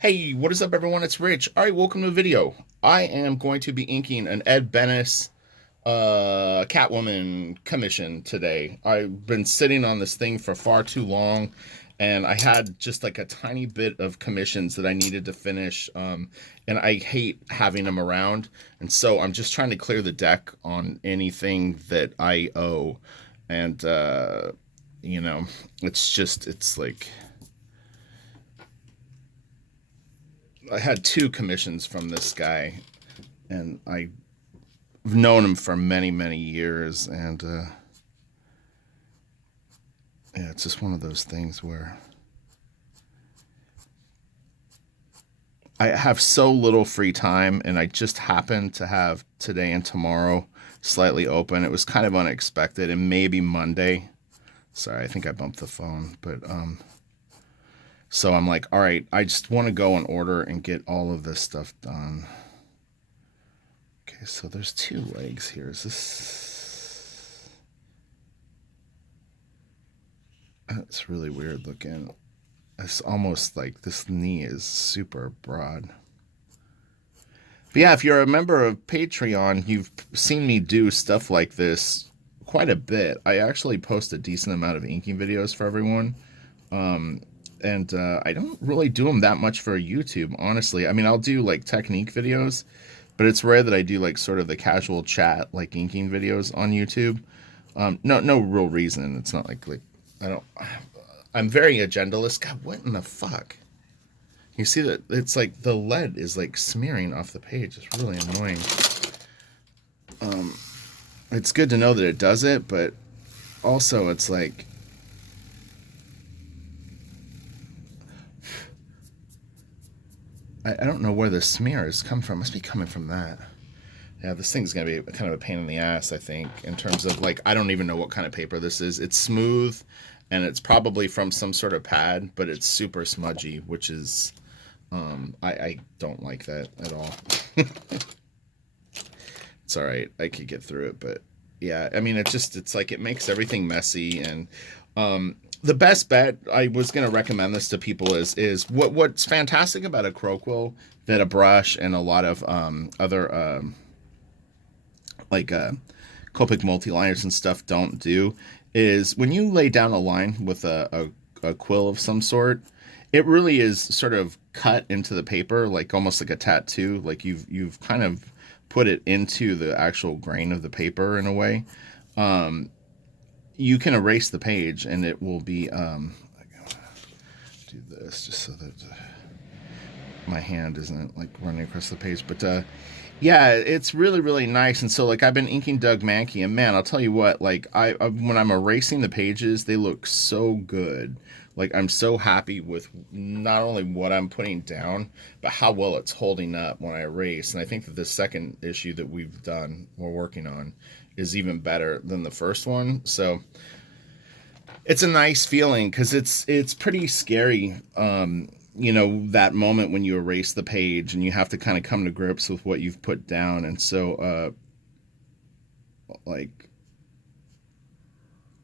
Hey, what is up, everyone? It's Rich. All right, welcome to the video. I am going to be inking an Ed Bennis Catwoman commission today. I've been sitting on this thing for far too long, and I had just like a tiny bit of commissions that I needed to finish, and I hate having them around, and so I'm just trying to clear the deck on anything that I owe, and you know, it's like I had two commissions from this guy, and I've known him for many, many years, and yeah, it's just one of those things where I have so little free time, and I just happen to have today and tomorrow slightly open. It was kind of unexpected, and maybe Monday. Sorry, I think I bumped the phone, but so I'm like, all right, I just want to go in order and get all of this stuff done. Okay, so there's two legs here. Is this? That's really weird looking. It's almost like this knee is super broad. But yeah, if you're a member of Patreon, you've seen me do stuff like this quite a bit. I actually post a decent amount of inking videos for everyone. And I don't really do them that much for YouTube, honestly. I mean, I'll do like technique videos, but it's rare that I do like sort of the casual chat, like inking videos on YouTube. No real reason. It's not like I don't. I'm very agendaless. God, what in the fuck? You see that it's like the lead is like smearing off the page. It's really annoying. It's good to know that it does it, but also it's like I don't know where the smears come from. It must be coming from that. Yeah, this thing's gonna be kind of a pain in the ass, I think, in terms of like I don't even know what kind of paper this is. It's smooth, and it's probably from some sort of pad, but it's super smudgy, which is I don't like that at all. It's all right. I could get through it, but yeah, I mean, it's like it makes everything messy. And the best bet, I was gonna recommend this to people, is what's fantastic about a crow quill that a brush and a lot of other like Copic multi-liners and stuff don't do is when you lay down a line with a quill of some sort, it really is sort of cut into the paper, like almost like a tattoo. Like you've kind of put it into the actual grain of the paper in a way. You can erase the page, and it will be. Do this just so that my hand isn't like running across the page, but yeah, it's really nice. And so like I've been inking Doug Mankey, and man, I'll tell you what, like I when I'm erasing the pages, they look so good. Like I'm so happy with not only what I'm putting down, but how well it's holding up when I erase. And I think that the second issue that we're working on, is even better than the first one. So it's a nice feeling because it's pretty scary. That moment when you erase the page and you have to kind of come to grips with what you've put down. And so like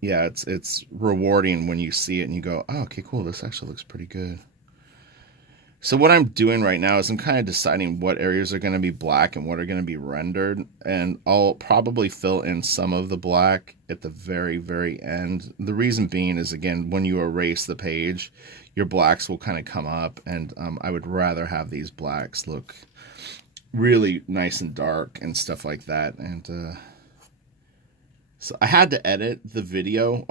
yeah, it's rewarding when you see it and you go, oh, okay, cool, this actually looks pretty good. So what I'm doing right now is I'm kind of deciding what areas are going to be black and what are going to be rendered, and I'll probably fill in some of the black at the very end. The reason being is, again, when you erase the page, your blacks will kind of come up, and I would rather have these blacks look really nice and dark and stuff like that. And so I had to edit the video.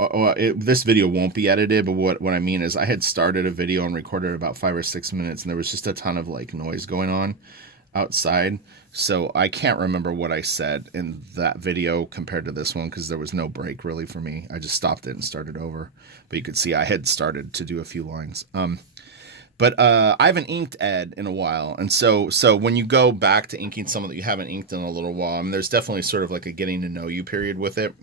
This video won't be edited, but what I mean is I had started a video and recorded about 5 or 6 minutes, and there was just a ton of like noise going on outside. So I can't remember what I said in that video compared to this one because there was no break really for me. I just stopped it and started over. But you could see I had started to do a few lines. But I haven't inked Ed in a while, and so when you go back to inking someone that you haven't inked in a little while, I mean, there's definitely sort of like a getting to know you period with it.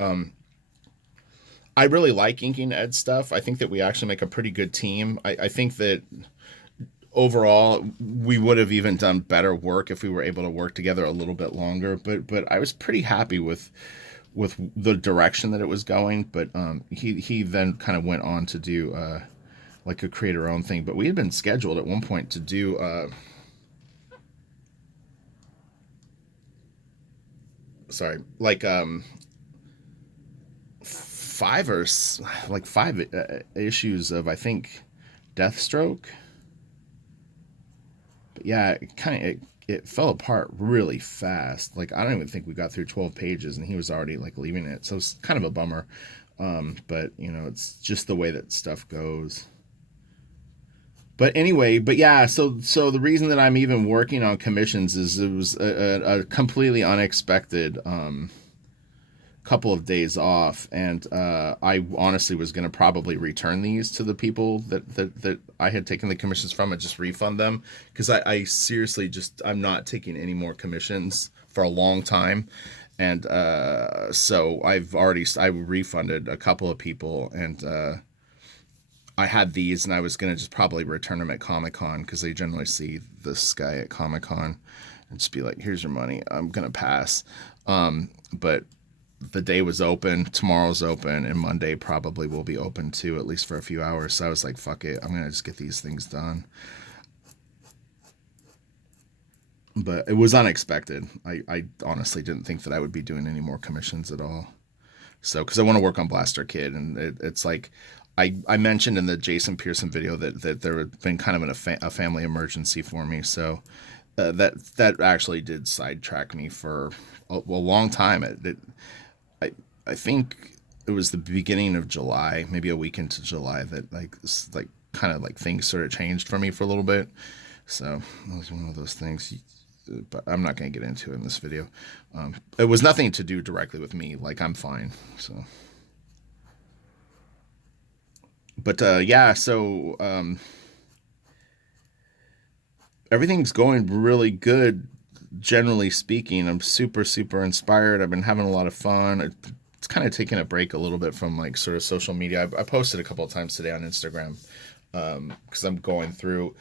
I really like inking Ed stuff. I think that we actually make a pretty good team. I think that overall we would have even done better work if we were able to work together a little bit longer. But I was pretty happy with the direction that it was going. But he then kind of went on to do like a creator own thing. But we had been scheduled at one point to do sorry, like five or like five issues of, I think, Deathstroke. But yeah, it fell apart really fast. Like I don't even think we got through 12 pages and he was already like leaving it. So it's kind of a bummer. But you know, it's just the way that stuff goes. But anyway, but yeah, so the reason that I'm even working on commissions is it was a completely unexpected couple of days off, and I honestly was going to probably return these to the people that I had taken the commissions from and just refund them, because I seriously just, I'm not taking any more commissions for a long time. And so I refunded a couple of people, and I had these, and I was gonna just probably return them at Comic Con, because they generally see this guy at Comic Con, and just be like, "Here's your money. I'm gonna pass." But the day was open, tomorrow's open, and Monday probably will be open too, at least for a few hours. So I was like, "Fuck it, I'm gonna just get these things done." But it was unexpected. I honestly didn't think that I would be doing any more commissions at all. So, because I want to work on Blaster Kid, and it's like I mentioned in the Jason Pearson video that there had been kind of a family emergency for me. So that actually did sidetrack me for a long time. I I think it was the beginning of July, maybe a week into July, that like kind of like things sort of changed for me for a little bit. So it was one of those things. But I'm not going to get into it in this video. It was nothing to do directly with me. Like, I'm fine. So, but yeah, so everything's going really good, generally speaking. I'm super, super inspired. I've been having a lot of fun. It's kind of taking a break a little bit from like sort of social media. I posted a couple of times today on Instagram because I'm going through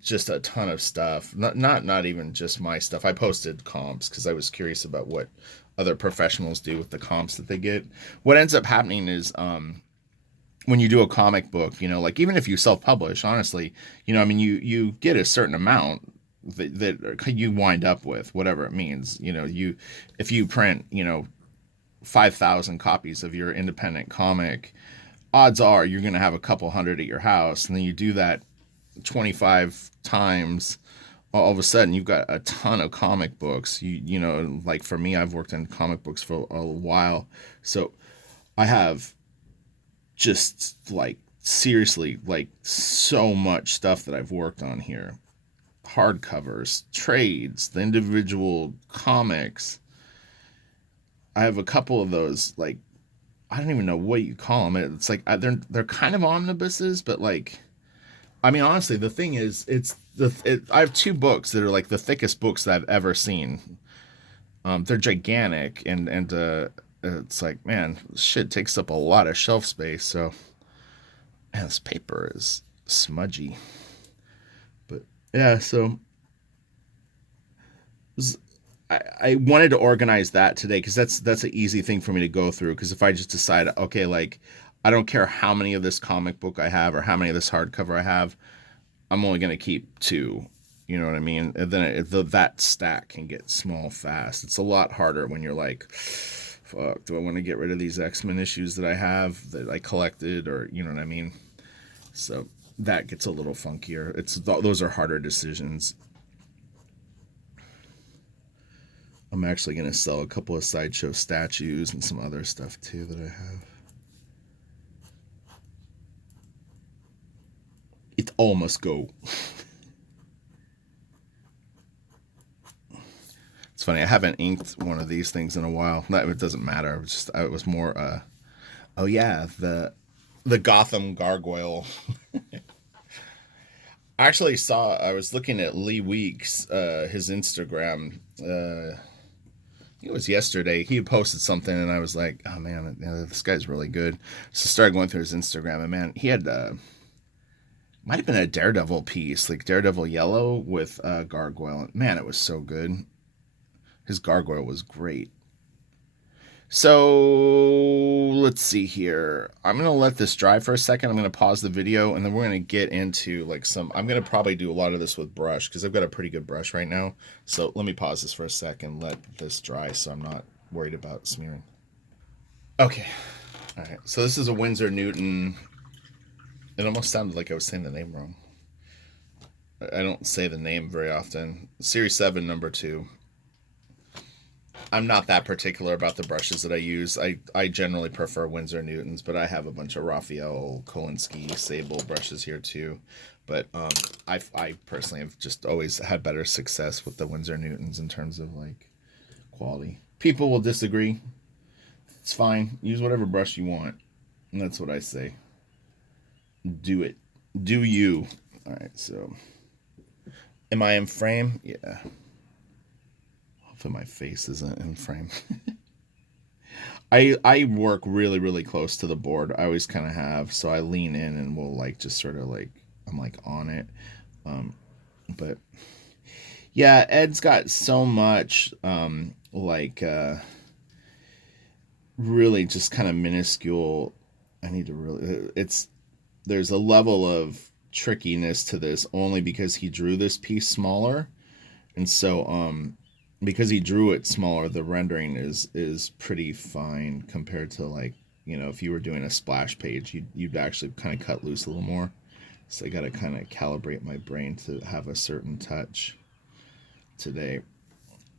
just a ton of stuff. Not even just my stuff. I posted comps because I was curious about what other professionals do with the comps that they get. What ends up happening is when you do a comic book, you know, like even if you self-publish, honestly, you know, I mean, you get a certain amount that you wind up with, whatever it means. You know, you if you print, you know, 5,000 copies of your independent comic, odds are you're going to have a couple hundred at your house, and then you do that 25 times, all of a sudden you've got a ton of comic books. You know, like for me, I've worked in comic books for a while, so I have just like seriously like so much stuff that I've worked on here. Hardcovers, trades, the individual comics. I have a couple of those, like, I don't even know what you call them. It's like they're kind of omnibuses, but like, I mean, honestly, the thing is, I have two books that are like the thickest books that I've ever seen. They're gigantic, and it's like, man, shit takes up a lot of shelf space. So, man, this paper is smudgy. But yeah, so I wanted to organize that today because that's an easy thing for me to go through. Because if I just decide, okay, like, I don't care how many of this comic book I have or how many of this hardcover I have, I'm only going to keep two. You know what I mean? And then that stack can get small fast. It's a lot harder when you're like, fuck, do I want to get rid of these X-Men issues that I have that I collected, or you know what I mean? So that gets a little funkier. Those are harder decisions. I'm actually going to sell a couple of Sideshow statues and some other stuff too that I have. It all must go. It's funny. I haven't inked one of these things in a while. No, it doesn't matter. It was more. Oh yeah, the Gotham gargoyle. I actually saw. I was looking at Lee Weeks, his Instagram. It was yesterday. He had posted something, and I was like, "Oh man, you know, this guy's really good." So I started going through his Instagram, and man, he had might have been a Daredevil piece, like Daredevil Yellow with Gargoyle. Man, it was so good. His Gargoyle was great. So let's see here. I'm gonna let this dry for a second. I'm gonna pause the video, and then we're gonna get into like some. I'm gonna probably do a lot of this with brush because I've got a pretty good brush right now. So let me pause this for a second. Let this dry, so I'm not worried about smearing. Okay. All right. So this is a Winsor Newton. It almost sounded like I was saying the name wrong. I don't say the name very often. Series 7, number 2. I'm not that particular about the brushes that I use. I generally prefer Winsor Newtons, but I have a bunch of Raphael, Kolinsky, Sable brushes here too. But I personally have just always had better success with the Winsor Newtons in terms of like quality. People will disagree. It's fine. Use whatever brush you want. And that's what I say. Do it. Do you. All right, so am I in frame? Yeah. Hopefully my face isn't in frame. I work really close to the board. I always kind of have, so I lean in and will like just sort of like I'm like on it. Um, but yeah, Ed's got so much really just kind of minuscule. I need to really it's there's a level of trickiness to this only because he drew this piece smaller, and so because he drew it smaller, the rendering is pretty fine compared to like if you were doing a splash page, you'd actually kind of cut loose a little more. So I got to kind of calibrate my brain to have a certain touch today,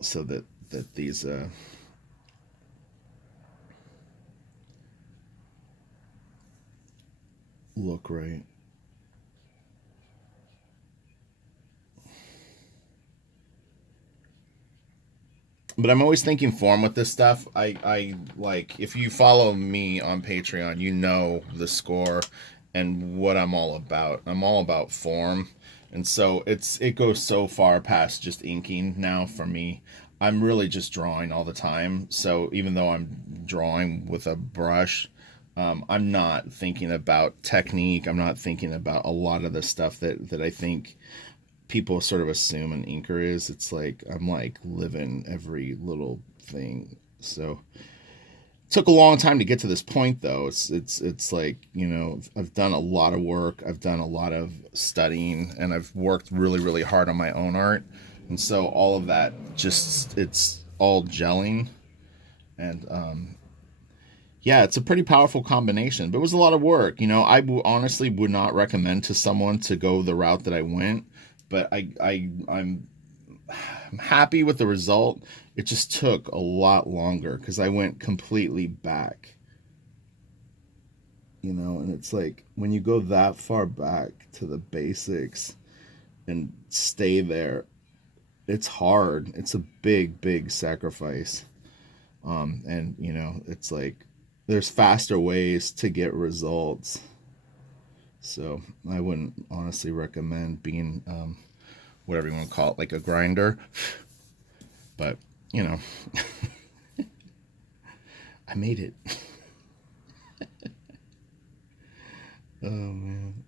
so that these look right. But I'm always thinking form with this stuff. I like if you follow me on Patreon, you know the score and what I'm all about. I'm all about form. And so it goes so far past just inking now for me. I'm really just drawing all the time. So even though I'm drawing with a brush, I'm not thinking about technique. I'm not thinking about a lot of the stuff that I think people sort of assume an inker is. It's like I'm like living every little thing. So it took a long time to get to this point though. It's like, I've done a lot of work, I've done a lot of studying, and I've worked really hard on my own art. And so all of that just it's all gelling. And yeah, it's a pretty powerful combination, but it was a lot of work. Honestly would not recommend to someone to go the route that I went, but I'm happy with the result. It just took a lot longer because I went completely back, and it's like when you go that far back to the basics and stay there, it's hard. It's a big sacrifice. And it's like there's faster ways to get results. So I wouldn't honestly recommend being whatever you want to call it, like a grinder. But you know, I made it. Oh man.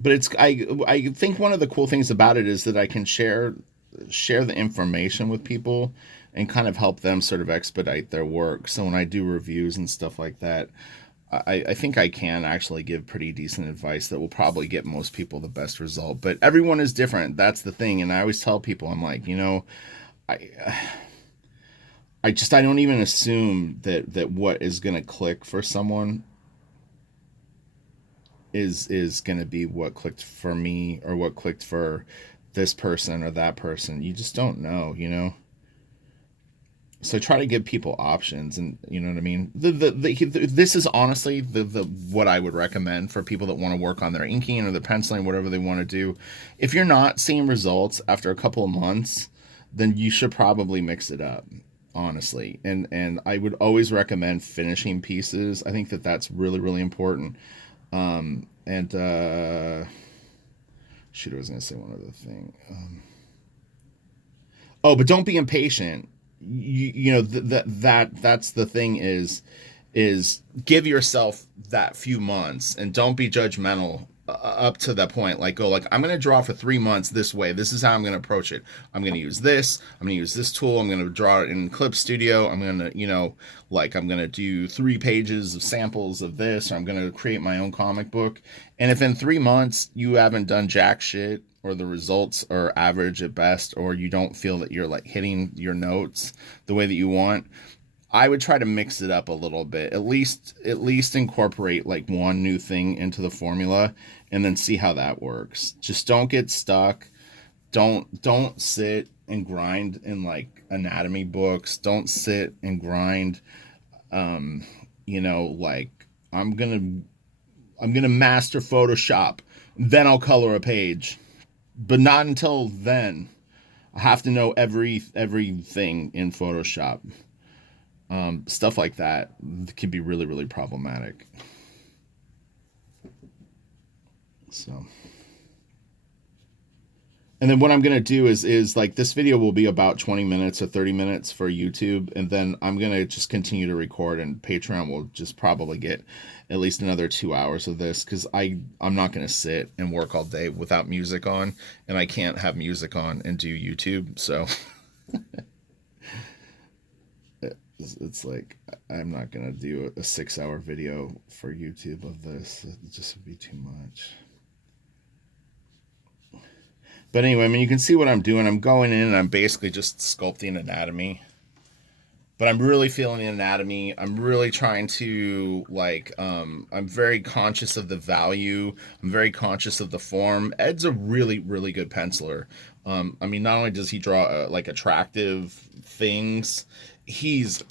But I think one of the cool things about it is that I can share the information with people and kind of help them sort of expedite their work. So when I do reviews and stuff like that, I think I can actually give pretty decent advice that will probably get most people the best result. But everyone is different. That's the thing. And I always tell people, I'm like, I I don't even assume that what is going to click for someone is going to be what clicked for me or what clicked for this person or that person. You just don't know. So try to give people options, and you know what I mean. This is honestly the what I would recommend for people that want to work on their inking or their penciling, whatever they want to do. If you're not seeing results after a couple of months, then you should probably mix it up, honestly. And I would always recommend finishing pieces. I think that's really important. And shoot, I was gonna say one other thing. Oh, but don't be impatient. That's the thing is give yourself that few months and don't be judgmental up to that point, like go like I'm going to draw for 3 months this way, this is how I'm going to approach it. I'm going to use this, I'm going to use this tool, I'm going to draw it in Clip Studio, I'm going to, like I'm going to do 3 pages of samples of this, or I'm going to create my own comic book. And if in 3 months you haven't done jack shit, or the results are average at best, or you don't feel that you're like hitting your notes the way that you want, I would try to mix it up a little bit. At least incorporate like one new thing into the formula and then see how that works. Just don't get stuck. Don't sit and grind in like anatomy books. Don't sit and grind like I'm going to master Photoshop, then I'll color a page. But not until then. I have to know everything in Photoshop. Stuff like that can be really, really problematic. So, and then what I'm gonna do is like this video will be about 20 minutes or 30 minutes for YouTube, and then I'm gonna just continue to record, and Patreon will just probably get at least another 2 hours of this, because I'm not gonna sit and work all day without music on, and I can't have music on and do YouTube. So it's like I'm not gonna do a 6 hour video for YouTube of this. It just would be too much. But anyway, I mean, you can see what I'm doing. I'm going in and I'm basically just sculpting anatomy. But I'm really feeling the anatomy. I'm really trying to like. I'm very conscious of the value. I'm very conscious of the form. Ed's a really, really good penciler. I mean, not only does he draw like attractive things, he's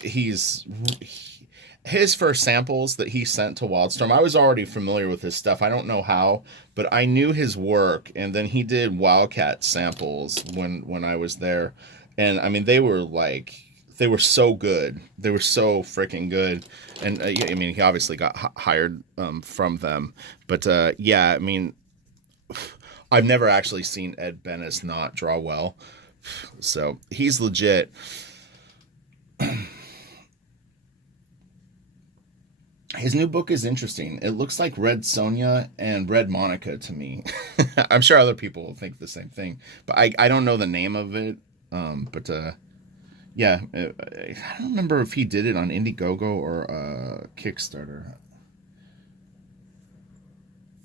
his first samples that he sent to Wildstorm, I was already familiar with his stuff. I don't know how, but I knew his work. And then he did Wildcat samples when I was there, and I mean they were so good. They were so freaking good. And I mean, he obviously got hired from them, but yeah, I mean, I've never actually seen Ed Bennis not draw well, so he's legit. His new book is interesting. It looks like Red Sonja and Red Monica to me. I'm sure other people will think the same thing, but I don't know the name of it. But yeah, I don't remember if he did it on Indiegogo or Kickstarter.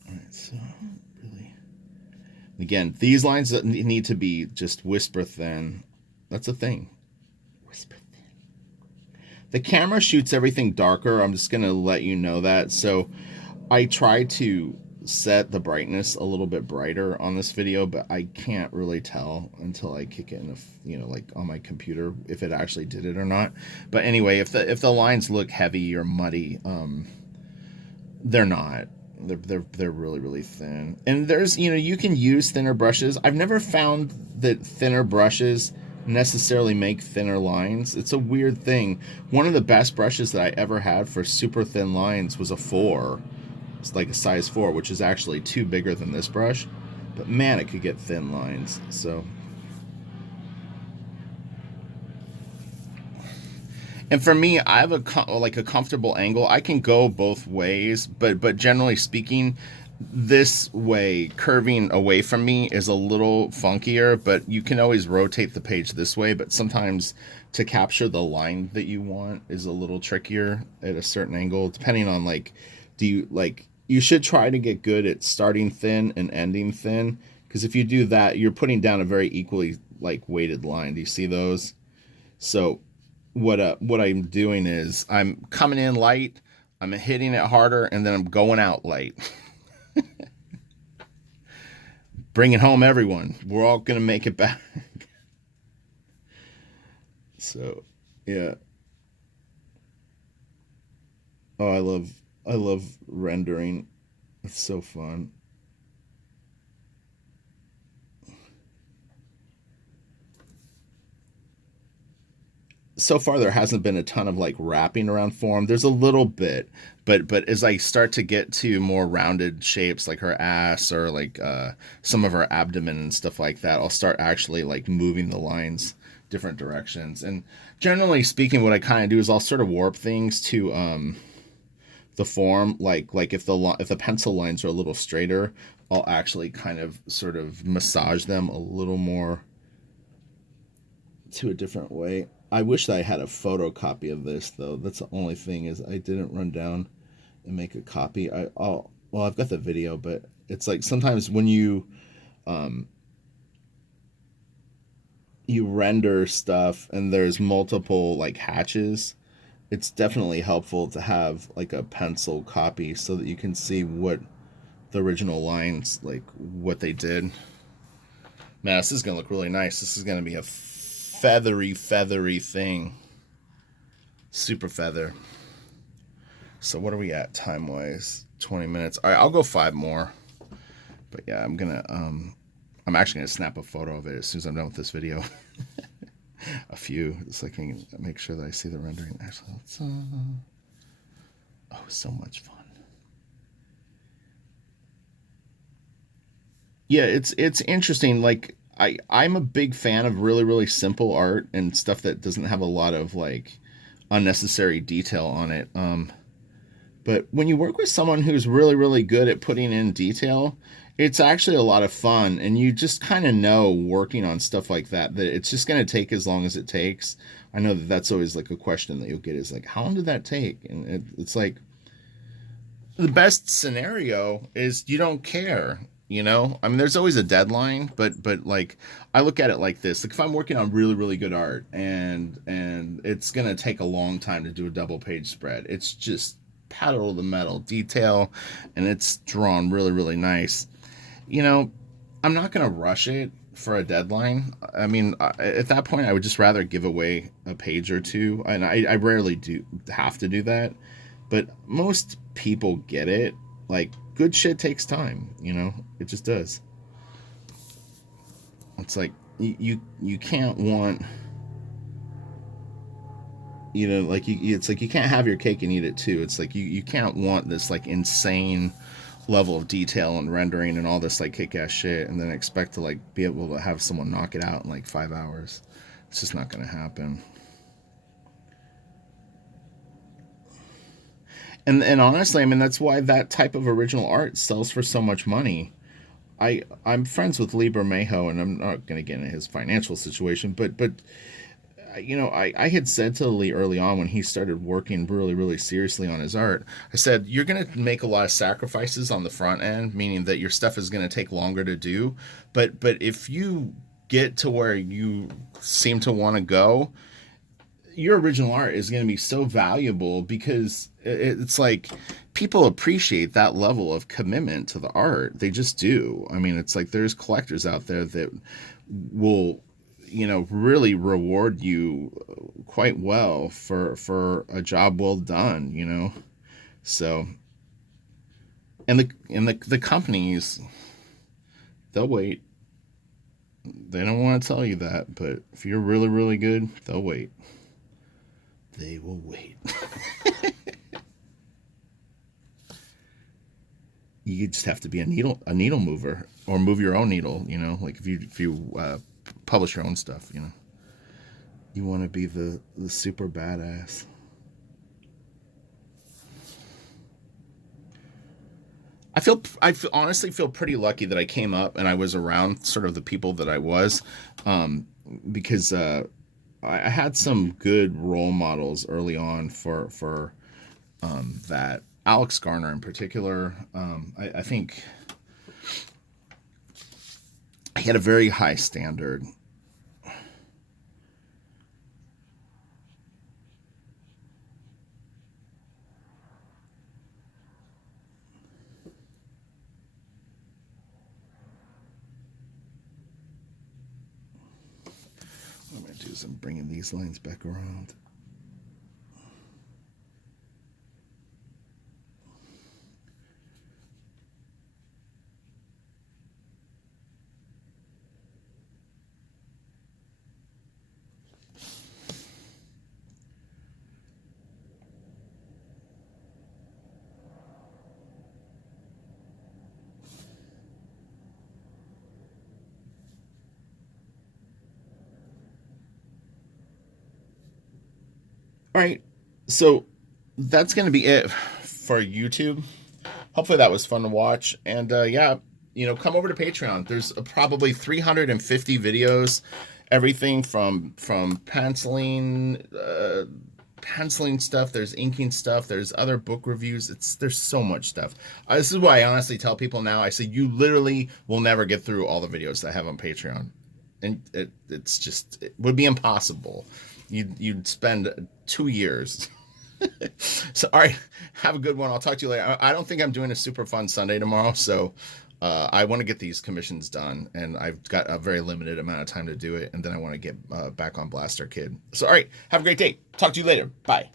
All right, so really, again, these lines need to be just whisper thin. That's a thing. Whisper. The camera shoots everything darker. I'm just going to let you know that. So I try to set the brightness a little bit brighter on this video, but I can't really tell until I kick it in, like on my computer, if it actually did it or not. But anyway, if the lines look heavy or muddy, they're not. They're really, really thin. And there's, you can use thinner brushes. I've never found that thinner brushes necessarily make thinner lines. It's a weird thing. One of the best brushes that I ever had for super thin lines was a 4. It's like a size 4, which is actually 2 bigger than this brush. But man, it could get thin lines. So, and for me, I have a comfortable angle. I can go both ways, but generally speaking, this way, curving away from me, is a little funkier, but you can always rotate the page this way. But sometimes to capture the line that you want is a little trickier at a certain angle, depending on you should try to get good at starting thin and ending thin, because if you do that, you're putting down a very equally like weighted line. Do you see those? So what I'm doing is I'm coming in light, I'm hitting it harder, and then I'm going out light. Bringing home everyone. We're all gonna make it back. So, yeah. Oh, I love rendering. It's so fun. So far there hasn't been a ton of like wrapping around form. There's a little bit, but as I start to get to more rounded shapes like her ass, or like some of her abdomen and stuff like that, I'll start actually like moving the lines different directions. And generally speaking, what I kind of do is I'll sort of warp things to the form, like if the pencil lines are a little straighter, I'll actually kind of sort of massage them a little more to a different way. I wish that I had a photocopy of this though. That's the only thing, is I didn't run down and make a copy. Well, I've got the video, but it's like sometimes when um you render stuff and there's multiple like hatches, it's definitely helpful to have like a pencil copy so that you can see what the original lines, like what they did. Man, this is gonna look really nice. This is gonna be a feathery thing. Super feather. So what are we at time wise? 20 minutes. All right, I'll go 5 more. But yeah, I'm actually gonna snap a photo of it as soon as I'm done with this video. A few, so I can make sure that I see the rendering. Actually, oh, so much fun. Yeah, it's interesting. Like I'm a big fan of really simple art and stuff that doesn't have a lot of like unnecessary detail on it. But when you work with someone who's really good at putting in detail, it's actually a lot of fun, and you just kind of know working on stuff like that it's just going to take as long as it takes. I know that that's always like a question that you'll get, is like, how long did that take? And it's like, the best scenario is you don't care, you know. I mean, there's always a deadline, but like, I look at it like this: like if I'm working on really good art, and it's gonna take a long time to do a double page spread, it's just pedal to the metal detail, and it's drawn really nice, you know. I'm not gonna rush it for a deadline. I mean, at that point I would just rather give away a page or two, and I rarely do have to do that, but most people get it. Like, good shit takes time, you know. It just does. It's like you can't want, you know, like it's like you can't have your cake and eat it too. It's like you can't want this like insane level of detail and rendering and all this like kick-ass shit and then expect to like be able to have someone knock it out in like 5 hours. It's just not gonna happen. And honestly, I mean, that's why that type of original art sells for so much money. I'm friends with Lee Bermejo, and I'm not going to get into his financial situation, but you know, I had said to Lee early on when he started working really seriously on his art, I said, you're going to make a lot of sacrifices on the front end, meaning that your stuff is going to take longer to do, but if you get to where you seem to want to go, your original art is going to be so valuable, because it's like people appreciate that level of commitment to the art. They just do. I mean, it's like there's collectors out there that will, you know, really reward you quite well for a job well done, you know. So, and the companies, they'll wait. They don't want to tell you that, but if you're really good, they'll wait. They will wait. You just have to be a needle mover, or move your own needle, you know. Like if you publish your own stuff, you know, you want to be the super badass. Honestly feel pretty lucky that I came up and I was around sort of the people that I was, um, because I had some good role models early on for that. Alex Garner in particular, I think he had a very high standard. What I'm going to do is I'm bringing these lines back around. All right, so that's going to be it for YouTube. Hopefully that was fun to watch. And yeah, come over to Patreon. There's probably 350 videos, everything from penciling stuff. There's inking stuff. There's other book reviews. There's so much stuff. This is why I honestly tell people now. I say you literally will never get through all the videos that I have on Patreon, and it would be impossible. You'd spend 2 years. So, all right, have a good one. I'll talk to you later. I don't think I'm doing a super fun Sunday tomorrow, so I want to get these commissions done, and I've got a very limited amount of time to do it, and then I want to get back on Blaster Kid. So, all right, have a great day. Talk to you later. Bye.